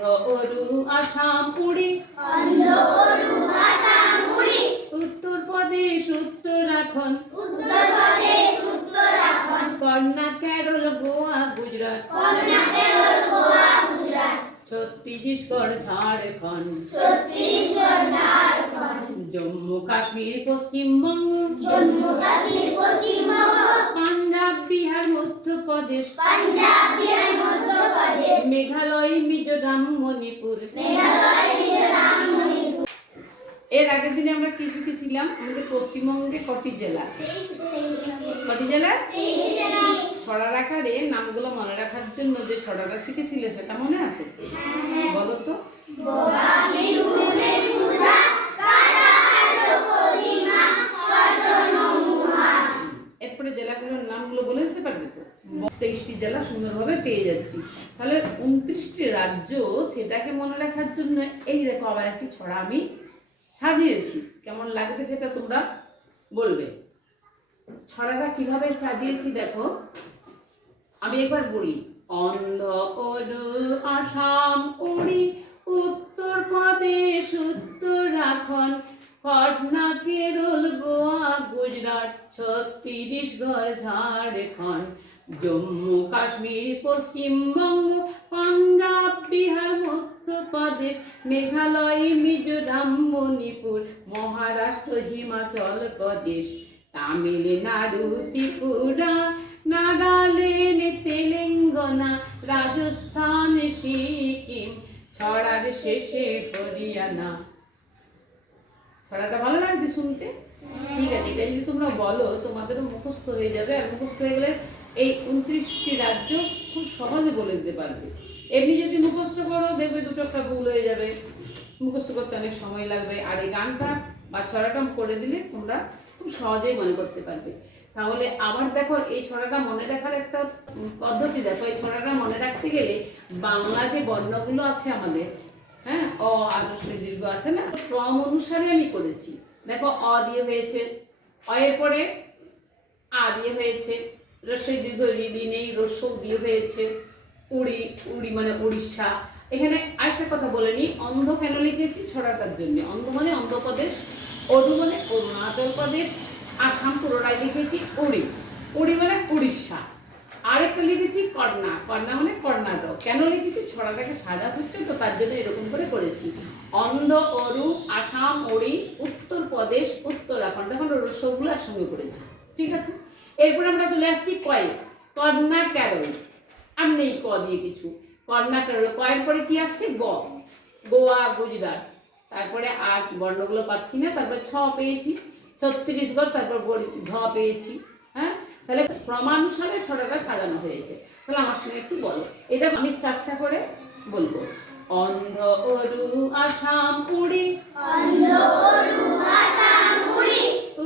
অন্ধ্র অরু আসাম উড়ি উত্তরপ্রদেশ উত্তরাখণ্ড কর্ণাটক কেরল গোয়া গুজরাট ছত্তিশগড় ঝাড়খণ্ড জম্মু কাশ্মীর পশ্চিমবঙ্গ পাঞ্জাব বিহার মধ্যপ্রদেশ মেঘালয় মিজোরাম মণিপুর। এর আগের দিনে আমরা কি শিখেছিলাম? আমাদের পশ্চিমবঙ্গে কটি জেলা? ছড়ার আকারে নামগুলো মনে রাখার জন্য যে ছড়াটা শিখেছিলে সেটা মনে আছে? বলো তো। এরপরে জেলাগুলোর নামগুলো বলে দিতে পারবে তো? 23টি জেলা সুন্দরভাবে পেয়ে যাচ্ছি। তাহলে 29টি রাজ্য, সেটাকে মনে রাখার জন্য এই দেখো আবার একটি ছড়া আমি সাজিয়েছি। কেমন লাগবে সেটা তোমরা বলবে। ছড়াটা কিভাবে সাজিয়েছি দেখো, আমি একবার বলি। অন্ধ্র অরু আসাম উড়ি উত্তরপ্রদেশ উত্তরাখণ্ড কর্ণাটক কেরল গোয়া গুজরাট ছত্তিশগড় ঝাড়খণ্ড জম্মু কাশ্মীর পশ্চিমবঙ্গ পাঞ্জাব বিহার মধ্যপ্রদেশ মেঘালয় মিজোরাম মণিপুর মহারাষ্ট্র হিমাচল প্রদেশ তামিলনাড়ু ত্রিপুরা নাগাল্যান্ড তেলেঙ্গানা রাজস্থান সিকিম ছড়ার শেষে হরিয়ানা। ছড়াটা ভালো লাগছে শুনতে? ঠিক আছে, এটা যদি তোমরা বলো তোমাদেরও মুখস্থ হয়ে যাবে। আর মুখস্থ হয়ে গেলে এই 29টি রাজ্য খুব সহজে বলে দিতে পারবে। এমনি যদি মুখস্থ করো দেখবে দুটো একটা ভুল হয়ে যাবে, মুখস্থ করতে অনেক সময় লাগবে। আর এই গানটা বা ছড়াটা করে দিলে তোমরা খুব সহজেই মনে করতে পারবে। তাহলে আবার দেখো, এই ছড়াটা মনে রাখার একটা পদ্ধতি দেখো। এই ছড়াটা মনে রাখতে গেলে বাংলা যে বর্ণগুলো আছে আমাদের, হ্যাঁ, অ আদর্শ দীর্ঘ আছে না, ক্রম অনুসারে আমি করেছি। দেখো অ দিয়ে হয়েছে, অ এর পরে আ দিয়ে হয়েছে, রস্বই দীর্ঘ রি নেই, রস্যও দিয়ে হয়েছে, উড়ি উড়ি মানে উড়িষ্যা। এখানে আরেকটা কথা বলে নিই, অন্ধ্র কেন লিখেছি? ছড়াটার জন্য। অন্ধ্র মানে অন্ধ্রপ্রদেশ, অরু মানে অরুণাচল প্রদেশ, আসাম পুরোটাই লিখেছি উড়ি, উড়ি মানে উড়িষ্যা। আরেকটা লিখেছি কর্ণা, কর্ণা মানে কর্ণাটক। কেন লিখেছি? ছড়াটাকে সাজা হচ্ছে তো, তার জন্য এরকম করে করেছি। অন্ধ্র অরু আসাম উড়ি উত্তরপ্রদেশ উত্তরাখণ্ড, দেখুন রস্যগুলো একসঙ্গে করেছি। ঠিক আছে, এরপর আমরা চলে আসছি কয়ে। কর্ণা কেরল, আর নেই ক দিয়ে কিছু। কর্ণা কেরল, কয়ের পরে কি আসছে? গ, গোয়া গুজরাট। তারপরে আর বর্ণগুলো পাচ্ছি না, তারপরে ছ পেয়েছি ছত্তিশগড়, তারপর ঝ পেয়েছি। হ্যাঁ, তাহলে ক্রমানুসারে ছড়াটা সাজানো হয়েছে। তাহলে আমার সঙ্গে একটু বলো। এটা আমি 4টা করে বলবো। অন্ধ্র অরু আসাম উড়ি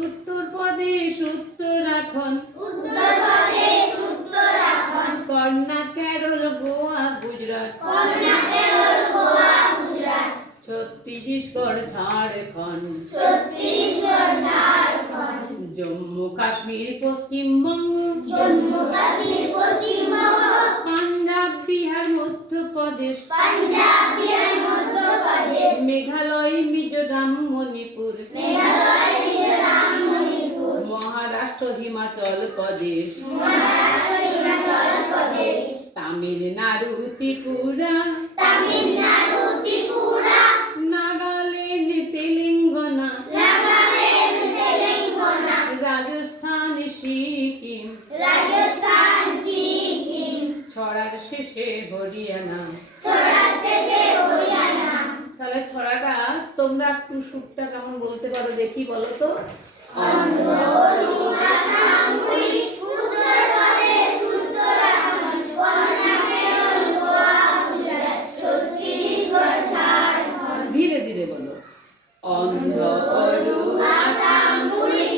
উত্তরপ্রদেশ উত্তরাখণ্ড কর্ণাটক কেরল গোয়া গুজরাট ছত্তিশগড় ঝাড়খণ্ড জম্মু কাশ্মীর পশ্চিমবঙ্গ পাঞ্জাব বিহার মধ্যপ্রদেশ মেঘালয় মিজোরাম মণিপুর মহারাষ্ট্র হিমাচল প্রদেশ তামিলনাড়ু ত্রিপুরা নাগাল্যান্ড তেলেঙ্গানা রাজস্থান সিকিম ছড়ার শেষে হরিয়ানা। তাহলে ছড়াটা তোমরা একটু সুরটা কেমন বলতে পারো দেখি, বলো তো। ধীরে ধীরে বলো। অন্ধ্র অরু আসাম উড়ি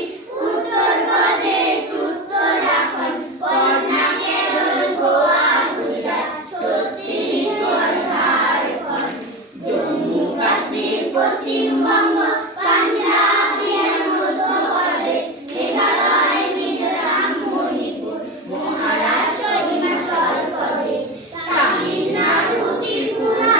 উত্তরপ্রদেশ উত্তরাখণ্ড কর্ণাটক কেরল গোয়া গুজরাট ছত্তিশগড় ঝাড়খণ্ড জম্মু কাশ্মীর পশ্চিমবঙ্গ পাঞ্জাব বিহার মধ্যপ্রদেশ মেঘালয় মিজোরাম মণিপুর মহারাষ্ট্র হিমাচল প্রদেশ তামিলনাড়ু ত্রিপুরা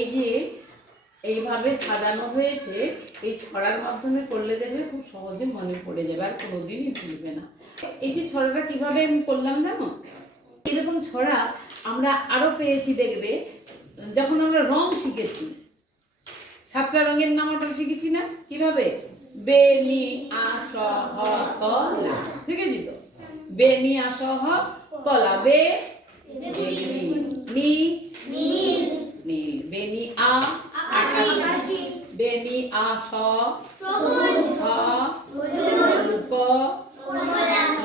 এই যে এইভাবে সাজানো হয়েছে, এই ছড়ার মাধ্যমে করলে দেখবে খুব সহজে মনে পড়ে যাবে, আর কোনোদিনই ভুলবে না। এই যে ছড়াটা কিভাবে আমি করলাম জানো? এরকম ছড়া আমরা আরো পেয়েছি দেখবে, যখন আমরা রং শিখেছি, 7টা রঙের নাম আমরা শিখেছি না? কিভাবে? বেনি আস হ কলা, শিখেছি তো? বেনি আস হ কলা, বে বেগুনি, নি নীল, বেনি আ আকাশী, বেনি আস সবুজ, হ হলুদ, ক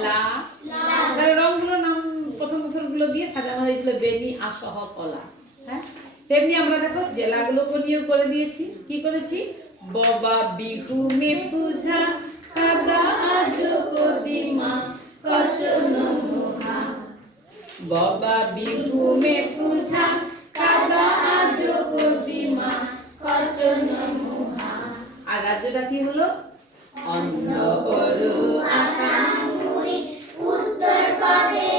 লা। রংগুলোর নাম প্রথম অক্ষরগুলো দিয়ে সাজানো হয়েছিল বেনি আস হ কলা। হ্যাঁ, তেমনি আমরা দেখো জেলাগুলোকে নিয়েও করে দিয়েছি। কি করেছি? ববা বিহু মে পূজা কাদা আজ কদিমা কচন মোহা, ববা বিহু মে পূজা কাদা আজ কদিমা কচন মোহা। আর রাজ্যটা কি হলো? অন্ধ করু আসাম উত্তর প্রদেশ